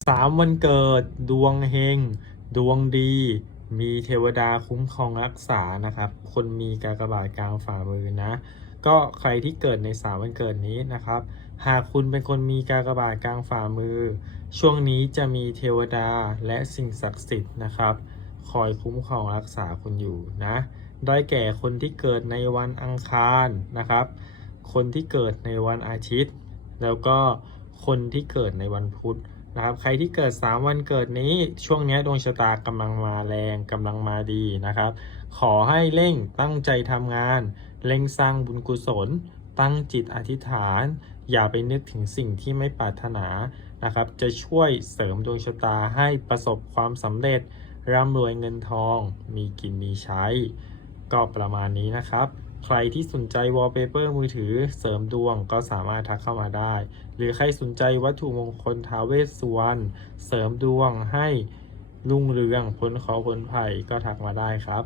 สามวันเกิดดวงเฮง ดวงดี มีเทวดาคุ้มครองรักษานะครับ คนมีกากบาทกลางฝ่ามือนะ ก็ใครที่เกิดในสามวันเกิดนี้นะครับ หากคุณเป็นคนมีกากบาทกลางฝ่ามือ ช่วงนี้จะมีเทวดาและสิ่งศักดิ์สิทธิ์นะครับ คอยคุ้มครองรักษาคุณอยู่นะ ได้แก่คนที่เกิดในวันอังคารนะครับ คนที่เกิดในวันอาทิตย์ แล้วก็คนที่เกิดในวันพุธ นะครับใครที่เกิด 3 วันเกิดนี้ช่วงนี้ดวงชะตากำลังมาแรงกำลังมาดีนะครับ ขอให้เร่งตั้งใจทำงาน เร่งสร้างบุญกุศล ตั้งจิตอธิษฐาน อย่าไปนึกถึงสิ่งที่ไม่ปรารถนานะครับ จะช่วยเสริมดวงชะตาให้ประสบความสำเร็จร่ำรวยเงินทอง มีกินมีใช้ ก็ประมาณนี้นะครับ ใครที่สนใจวอลเปเปอร์มือถือเสริมดวงก็สามารถทักเข้ามาได้ หรือใครสนใจวัตถุมงคลท้าเวสสุวรรณเสริมดวงให้รุ่งเรืองพ้นขอพ้นภัยก็ทักมาได้ครับ